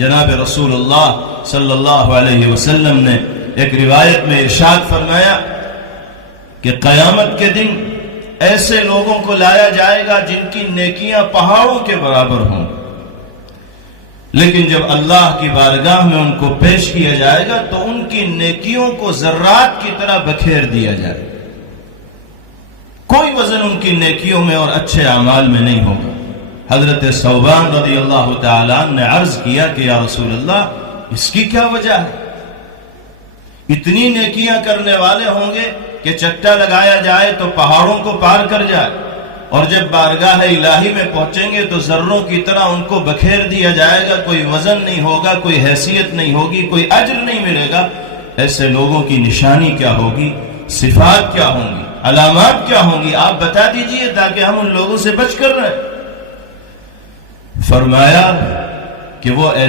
جناب رسول اللہ صلی اللہ علیہ وسلم نے ایک روایت میں ارشاد فرمایا کہ قیامت کے دن ایسے لوگوں کو لایا جائے گا جن کی نیکیاں پہاڑوں کے برابر ہوں، لیکن جب اللہ کی بارگاہ میں ان کو پیش کیا جائے گا تو ان کی نیکیوں کو ذرات کی طرح بکھیر دیا جائے، کوئی وزن ان کی نیکیوں میں اور اچھے اعمال میں نہیں ہوگا۔ حضرت ثوبان رضی اللہ تعالیٰ عنہ نے عرض کیا کہ یا رسول اللہ اس کی کیا وجہ ہے؟ اتنی نیکیاں کرنے والے ہوں گے کہ چٹا لگایا جائے تو پہاڑوں کو پار کر جائے، اور جب بارگاہ الہی میں پہنچیں گے تو ذروں کی طرح ان کو بکھیر دیا جائے گا، کوئی وزن نہیں ہوگا، کوئی حیثیت نہیں ہوگی، کوئی اجر نہیں ملے گا۔ ایسے لوگوں کی نشانی کیا ہوگی، صفات کیا ہوں گی، علامات کیا ہوں گی، آپ بتا دیجئے تاکہ ہم ان لوگوں سے بچ کر رہیں۔ فرمایا کہ وہ ایسے